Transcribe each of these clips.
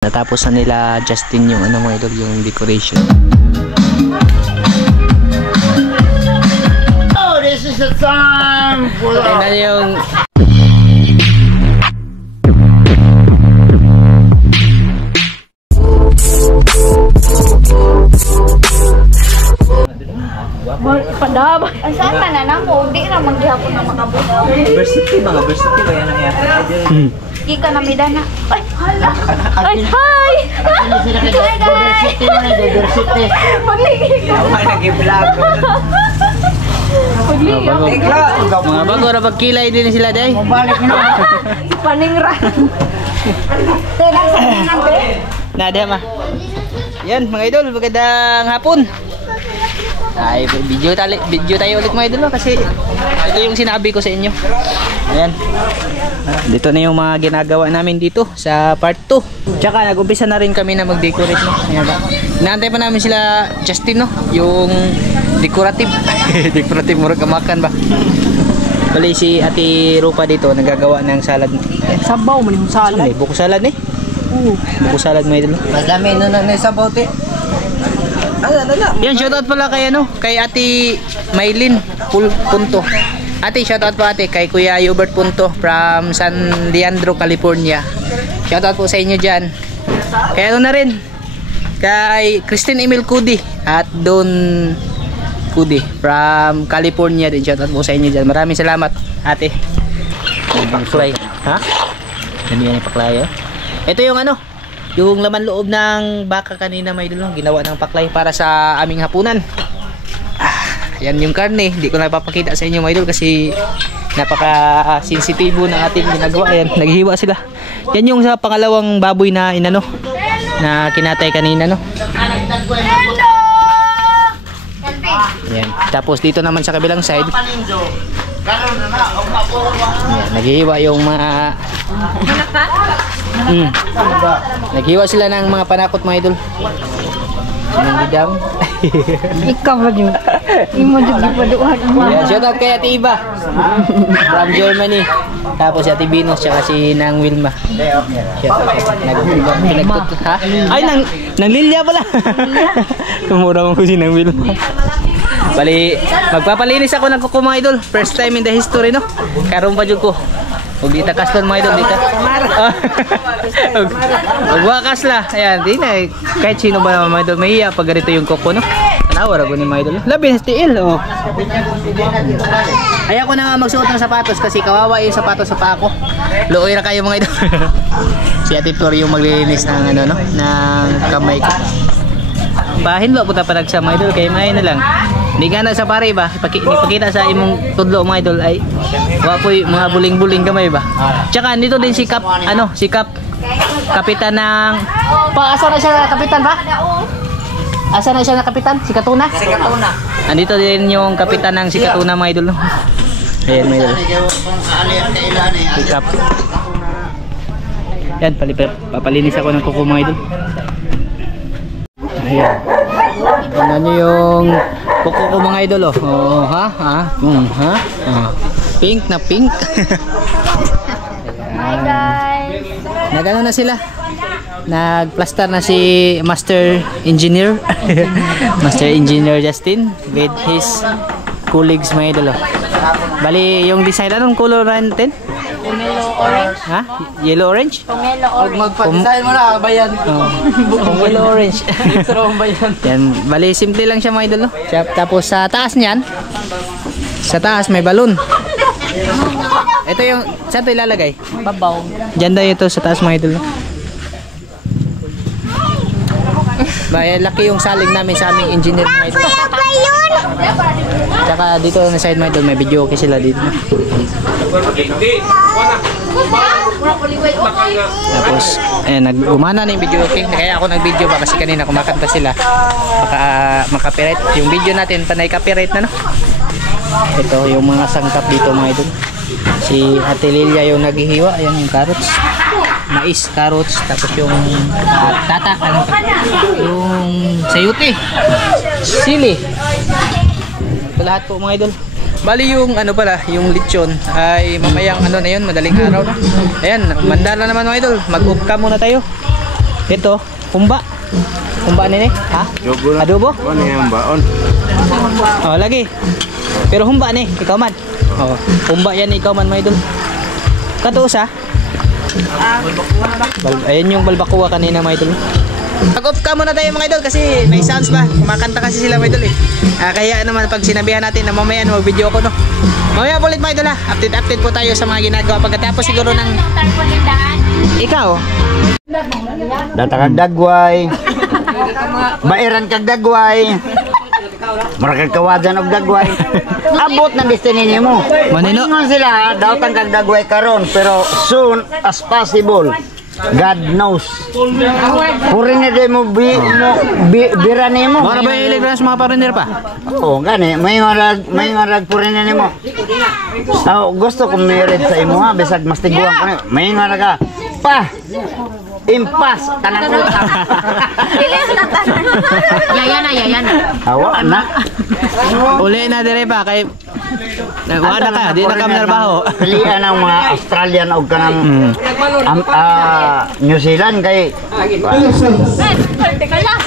Natapos na nila Justin yung ano mga idol, yung decoration. Oh, this is the time for Tingnan yung Padaba. Saan man na mo? Hindi na maghihapon na makabot. University, mga university ba yan ang yan? Di ka na midana. Ay, hala. Ay, hi! Hi, guys! Diversity. Paligid ka. Ay, nag-vlog. Paligid. Mga bago na pagkilay din sila day. Mabalik na. Si Paningran. Tenang sa tenang, te. Nada ma. Yan mga idol, magandang hapon. Ay, video tayo ulit mga idol kasi ito yung sinabi ko sa inyo. Ayan. Dito na yung mga ginagawa namin dito sa part 2. Tsaka nag-umpisa na rin kami na mag-decorate, no. Ayan ba. Inaantay pa namin sila Justin, no, yung decorative. Decorative murag kamakan ba. Bali si Ate Rupa dito nagagawa ng salad. Sabaw man yung salad. Ay, buko salad eh. Buko salad mga idol. Mas dami na sabaw te. Yan, shoutout pala kay ano, kay Ate Maylin Punto. Ate, shoutout po ate kay Kuya Hubert Punto from San Leandro, California. Shoutout po sa inyo dyan. Kaya ano na rin, kay Christine Emil Cudi at Don Cudi from California din. Shoutout po sa inyo dyan. Maraming salamat ate. Paklay. Ha? Hindi yan yung paklay. Ito yung ano, yung laman loob ng baka kanina may idol, ginawa ng paklay para sa aming hapunan. Yan yung karne, hindi ko na papakita sa inyo mga idol kasi napaka sensitibo ng ating ginagawa. Ayan, naghihiwa sila. Yan yung sa pangalawang baboy na inano na kinatay kanina, no. Ayan. Tapos dito naman sa kabilang side, ayan, naghihiwa yung mga naghiwa sila ng mga panakot mga idol. Sinang bidang. Ikaw ba yun? Imo dyan di pa doon. Yeah, shout out kay Ate Iba from Germany. Tapos si Ate Venus tsaka si Nang Wilma. Shout out. Ha? Ay, nang Lilia pala. Tumura mo ko si Nang Wilma. Bali, magpapalinis ako ng kuko mga idol. First time in the history, no? Karoon pa dyan ko. Huwag dita kaston mga idol dita. Huwag wakas la. Ayan, di na. Kahit sino ba naman mga idol, mahiya pag ganito yung kuko, no? Tanawa rago ni mga idol. Labi, stiil, oh. Ayaw ko na nga magsuot ng sapatos kasi kawawa yung sapatos sa paa ko. Looy na kayo mga idol. Si Ate Flor yung maglilinis ng ano, no? Ng kamay ko. Bahin lo puta panag sa mga idol kay may na lang. Hindi ka na sa pare ba? Ipakita sa imong tudlo mga idol ay wapoy mga buling-buling gamay ba? Tsaka dito din si Kap, ano, si Kap kapitan ng asa na siya kapitan ba? Asa na siya na kapitan? Si Katuna? Si Katuna. Andito din yung kapitan ng si Katuna mga idol. Ayan mga idol. Si Kap. Yan, papalinis ako ng kuko mga idol. Ayan. Tingnan nyo yung kuko ko mga idol, oh. Oh, ha? Ha? Ha? Pink na pink. Hi guys. Nagano na sila? Nagplaster na si Master Engineer. Master Engineer Justin with his colleagues mga idol, oh. Bali, yung design, anong color natin? Pomelo orange. Ha? Yellow orange? Pomelo orange. Magpa-design mo na, bayan. Pomelo orange. Yan, bali simple lang siya mga idol, no? Tapos sa taas niyan, sa taas may balon. Ito yung, saan ito ilalagay? Babaw. Diyan daw ito sa taas mga idol, no? Baya, laki yung saling namin sa aming engineer mga idol. Tsaka dito na side mga idol, may video okay sila dito. Tapos, ayan, nagumana na yung video okay. Kaya ako nag-video ba kasi kanina kumakanta sila. Baka makapiright. Yung video natin, panay copyright na, no? Ito yung mga sangkap dito mga idol. Si Ate Lilia yung naghihiwa. Ayan yung carrots. Mais, carrots. Tapos yung tata, ano, yung sayuti. Sili. Ito lahat po mga idol. Bali yung ano pala, yung lechon ay mamayang ano na yun, madaling araw na. Ayan, mandala naman mga idol. Mag-off cam muna tayo. Ito, humba. Humba nini, ha? Adobo? Ano yung baon? Oh, lagi. Pero humba ni, ikaw man. Oh, humba yan ikaw man mga idol. Katuos ha? Ayan yung balbakuwa kanina mga idol. Mag-off ka muna tayo mga idol kasi may sounds ba? Kumakanta kasi sila mga idol eh. Kaya naman pag sinabihan natin na mamaya mag-video ako no. Mamaya po ulit mga idol ha. Update po tayo sa mga ginagawa pagkatapos siguro ng... Ikaw? Data kag dagway. Bairan kag dagway. Marakag kawadan og dagway. Abot na destiny nimo. Manino? Manino sila daotan kag dagway karon pero soon as possible. God knows. Puri na din mo bira nimo. Mara ba ilig sa mga parender pa? Oo, gani. May ngarag puri na nimo. Gusto ko merit sa imo ha. Bisag mas tiguan ko na. May ngarag ka. Pa! Impas! Kanang utang. Yaya na. Awa na. Uli na dire pa kay wala ka, di na kami narbaho. Pilihan ng mga Australian o kanang New Zealand kay Teka lang.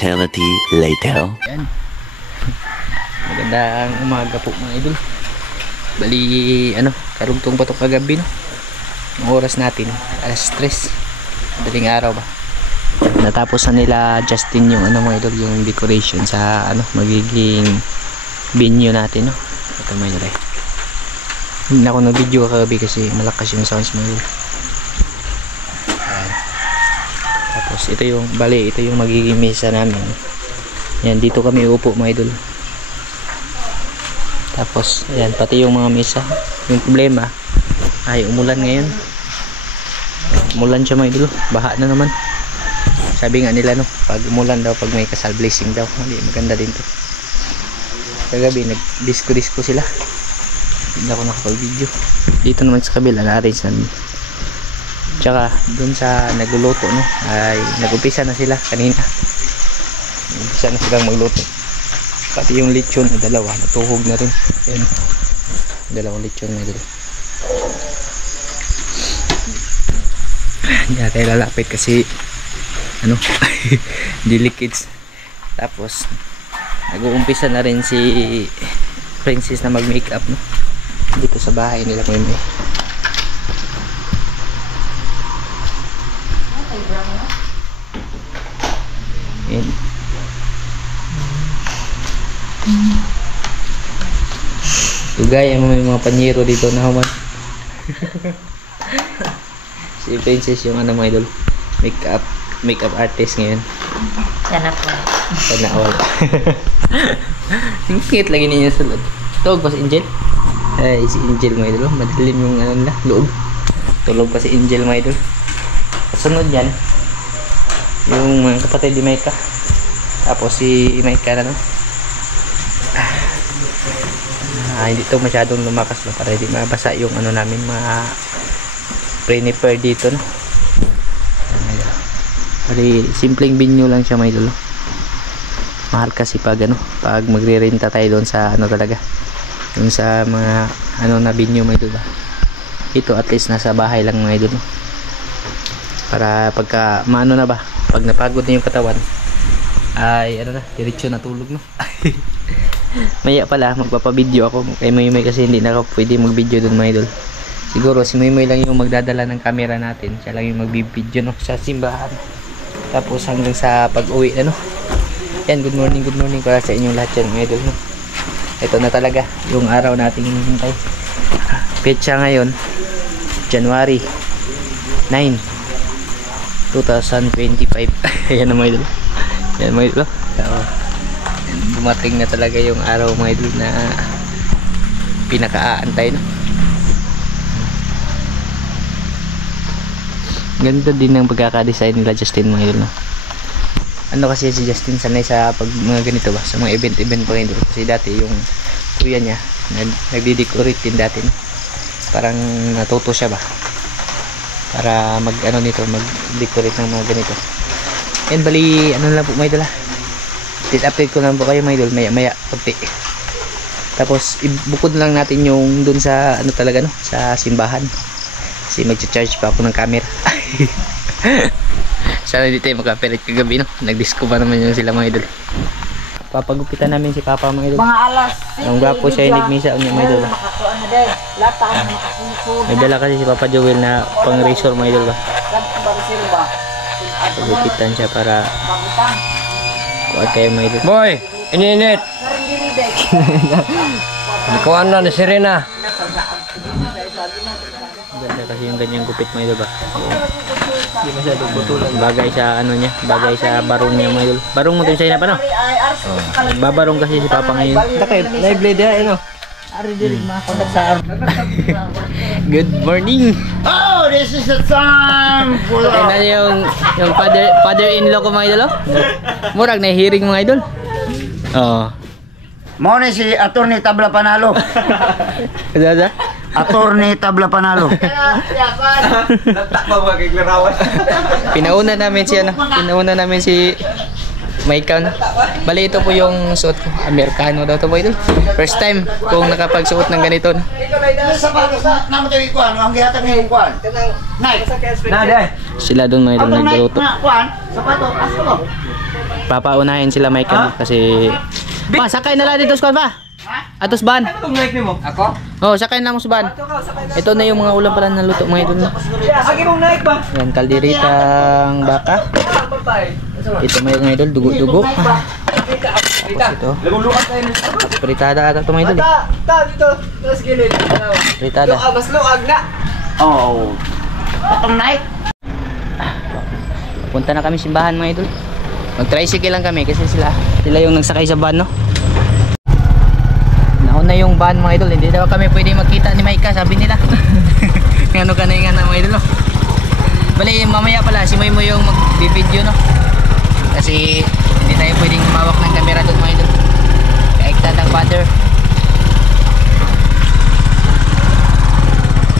Eternity later. Yan. Magandang umaga po mga idol. Bali karugtong pa to kagabi no. Ang oras natin alas 3. Madaling araw ba. Natapos na nila Justin yung mga idol, yung decoration sa magiging venue natin no. Ito mga idol. Hindi na ako nag-video kagabi kasi malakas yung sounds mga idol. Tapos ito yung magiging mesa namin. Yan, dito kami upo mga idol. Tapos ayan, pati yung mga mesa. Yung problema ay umulan ngayon. Umulan siya mga idol. Baha na naman. Sabi nga nila no, pag umulan daw, pag may kasal blessing daw, hindi maganda din to. Kagabi nag disco sila. Hindi ako nakapag-video. Dito naman sa kabila na-arrange na. Tsaka dun sa nagluluto no, ay nag-umpisa na sila kanina. Nag-umpisa na silang magluto. Pati yung lechon na dalawa, natuhog na rin. Ayan. Dalawang lechon na dito. Hindi natin lalapit kasi delicates. Tapos nag-uumpisa na rin si Princess na mag-makeup no, dito sa bahay nila ko yun. Yan. Tugay mo may mga panyero dito na human. Si Princess yung mga idol, makeup artist ngayon. Sana po. Sana all. Ang cute lagi niya sa loob. Tawag pa si Angel? Ay, si Angel mga idol. Madilim yung loob. Tulog pa si Angel mga idol. Kasunod yan yung mga kapatid ni Micah. Tapos si Mike na no. Hindi to masyadong lumakas no, para hindi mabasa yung ano namin mga prepare dito no. Bali simpleng binyo lang siya mga idol no. Mahal kasi pag ano, pag magre-renta tayo doon sa ano talaga. Yung sa mga ano na binyo mga idol ba. Ito at least nasa bahay lang mga idol no. Para pagka maano na ba, pag napagod na yung katawan ay ano na, diretso na tulog no. Maya pala magpapabideo ako kay Maymay kasi hindi na ako pwede mag-video doon mga idol. Siguro si Maymay lang yung magdadala ng camera natin, siya lang yung mag-video no sa simbahan. Tapos hanggang sa pag-uwi ano. Yan, good morning para sa inyong lahat yan mga idol no. Ito na talaga yung araw nating hinihintay. Petsa ngayon January 9 2025. Ayan na mga idol. Ayan mga idol. So, dumating na talaga yung araw mga idol na pinaka-aantay no? Ganda din ng pagkaka-design nila Justin mga idol no? Ano kasi si Justin sanay sa pag mga ganito ba, sa mga event mga idol, kasi dati yung kuya niya nagdi-decorate din dati no? Parang natuto siya ba para mag ano nito, mag-decorate ng mga ganito. Yan bali ano lang po mga idol update ko lang po kayo mga idol maya pagti. Tapos ibukod lang natin yung dun sa ano talaga no, sa simbahan kasi mag-charge pa ako ng camera. Sana hindi tayo makaperit kagabi no, nag-disco pa naman yun sila mga idol. Papagupitan namin si Papa mga idol. Mga alas. Ang gwapo siya yung nagmisa unya mga idol. May dala kasi si Papa Joel na pang razor mga idol ba. Pagupitan siya para kuat kayo mga idol. Boy, ininit. Kuhaan na ni Serena. Ganda kasi yung ganyang gupit mga idol ba. Hindi masyadong butulan. Bagay sa ano niya, bagay sa barong niya mga idol. Barong mo din siya na pa no? Babarong kasi si Papa ngayon. Dakay, na-blade ya ano. Good morning. Oh, this is the time for Ayun na yung father-in-law ko mga idol oh. Murag na hearing mga idol. Oo. Mo ni si Attorney Tabla Panalo. Ada. Attorney Tabla Panalo. Pinauna namin si Mike no. Bali ito po yung suot ko. Amerikano daw to po idol. First time kung nakapagsuot ng ganito no. Sapatos na namo tayo kuan, ang gihatag ni kuan. Nike. Sila doon mga idol nagluluto. Kuan, sapatos, asko. Papaunahin sila Mike no? Kasi pa sakay na lang dito sa ba? Atos ban. Ako? Oh, sakay na mo sa ban. Ito na yung mga ulam pala na luto mga idol no. Agi mong naik ba? Yan kalderitang baka. Ito may mga idol, dugo-dugo. Tapos ito. Pritada ata ito mga idol. Dito. Sa gilid. Pritada. Mas luag na. Oh. Atong Nike. Punta na kami simbahan mga idol. Mag-tricycle lang kami kasi sila yung nagsakay sa van no. Nauna yung van mga idol, hindi daw kami pwede magkita ni Maika sabi nila. Ano ka na yung mga idol no. Bali mamaya pala si Moy yung mag-video no. Kasi hindi tayo pwedeng humawak ng camera doon mga idol. Kaigtad ang father.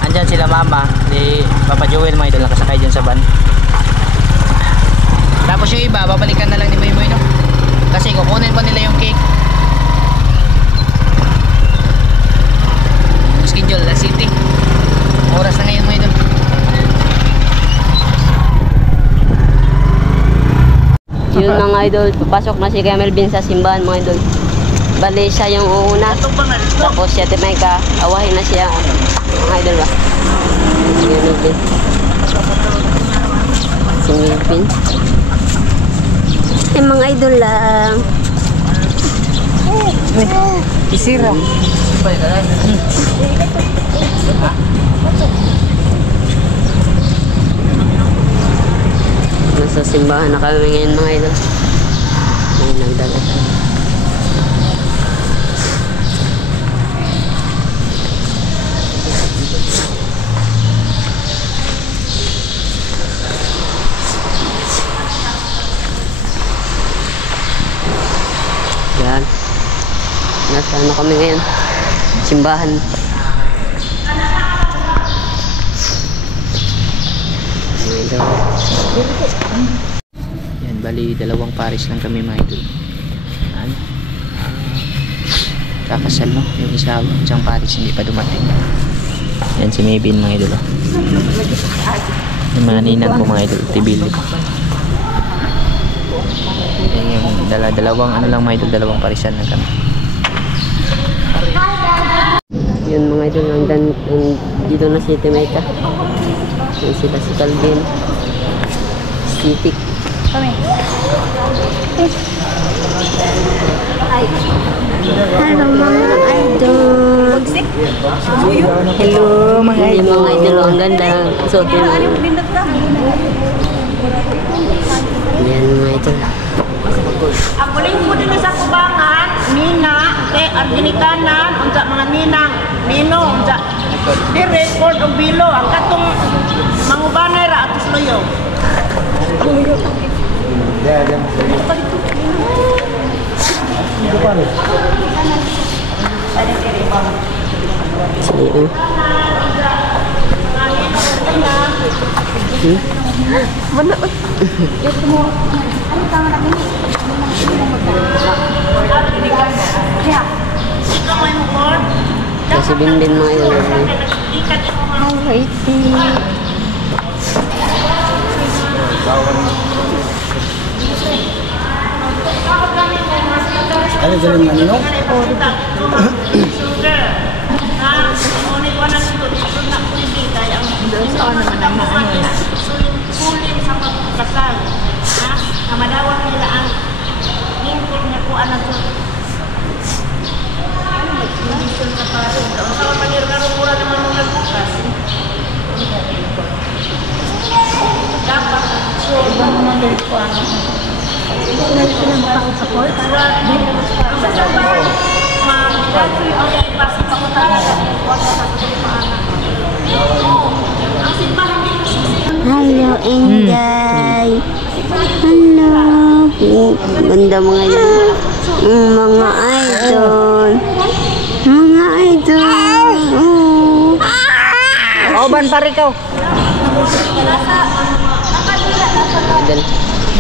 Andyan sila mama, si Papa Joel mga idol nakasakay dyan sa van. Tapos yung iba, babalikan na lang ni Moy no. Kasi kukunin pa nila yung cake. Schedule, La City. Oras na ngayon mga idol. Yun mga idol, papasok na si Kuya Melvin sa simbahan mga idol. Bali siya yung uuna. Tapos si Ate Maika, awahin na siya mga idol ba. Si Kuya Melvin. Si Melvin. Eh mga idol lang. Isira. Nasa simbahan na kami ngayon mga idol. May nagdala. Yan. Nasa ano kami ngayon? Simbahan. Yan, bali dalawang paris lang kami mga idol. Ano? Kakasal no? Yung isang paris hindi pa dumating. Yan si Maybin mga idol. Oh. Yung mga ninang ko mga idol, tibil. Yan yung dalawang ano lang mga idol, dalawang parisan lang kami. Yun mga idol, hanggang dito na si Timeka. Yan sila si Calvin. Sitik. Kami. Hello mga idol. Hello mga idol. Mga idol, ang ganda. So, yan mga idol. Ako lang po din sa kubangan, Nina, Arginikanan, unsa mga ninang, Nino, unsa di record o bilo, ang katong mangubanay ra atos loyo. Kasi Binbin mga idol. Ano galing nga nino? Sulit sa pagkasal. Namadawat nila ang lingkod niya po anak ko. Condition sa paro. Sa manirgarong mura naman nung nagbukas. Dapat. So, iba naman din po ano. Ang support. Ang sasabahan. Mag-gato yung ipasok ako talaga. Ang simbahan dito sa Hello, Inday. Hello. Ganda mga idol. Mga idol. Mga idol. Oban pa rin ikaw. Idol.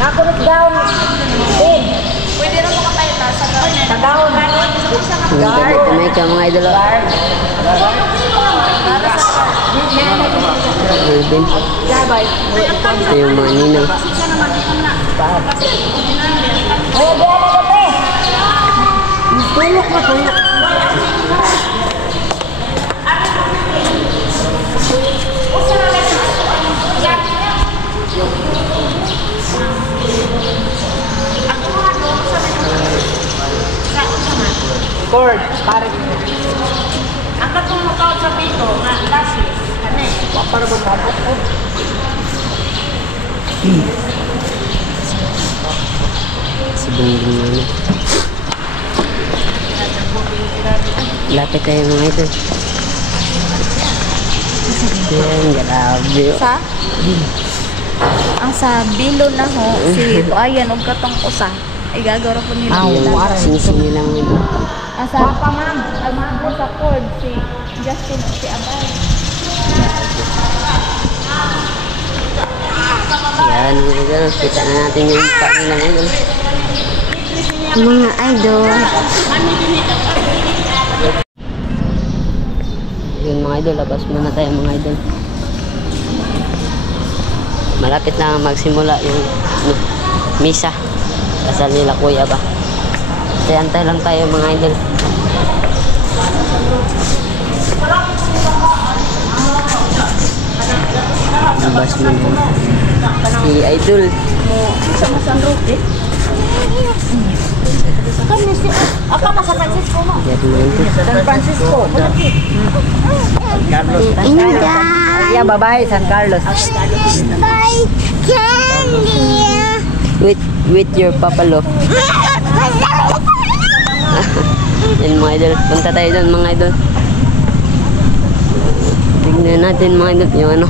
nakunot down. Pwede rin mo kapalit sa down. Timeka mga idol. Calvin. Ito yung mga ninang. Tulok na tulok. Cord, pare. Ang katong makaw sa pito nga lasis. Ano eh? Para ba mabot ko? Si Binbin mga. Lapit tayo mga idol. Yan, grabe. Sa? Ang sa bilo na ho, si Ayan og katong usa. Igagaro po nila. Sinising lang ito. Ang sa ang mga sa cord si Justin o si Abay. Yan mga idol. Kita na natin yung mukha nilang idol. Mga idol. Yun mga idol. Labas muna tayo mga idol. Malapit na magsimula yung misa. Kasal nila kuya ba. Antay lang tayo mga idol. Labas muna. Si idol. Apa sa Francisco mo? Yan mga idol. San Francisco. Inday. Yeah, bye-bye, San Carlos. Bye, Candy. With your papalo. Yan mga idol. Punta tayo doon mga idol. Tignan natin mga idol yung ano.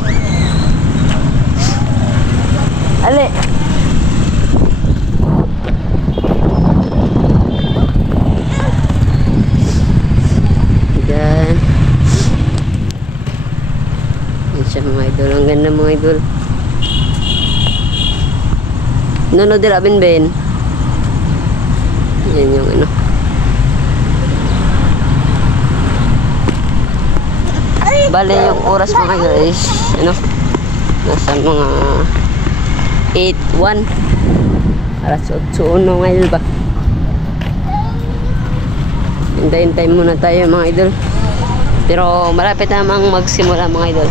idol. Ang ganda mga idol. Nunod dira Ben. Yan yung ano. Bale yung oras mga idol is ano, nasa mga 8:01. Alas 8:01 mga idol ba. Hintay-hintay muna tayo mga idol. Pero malapit namang magsimula mga idol.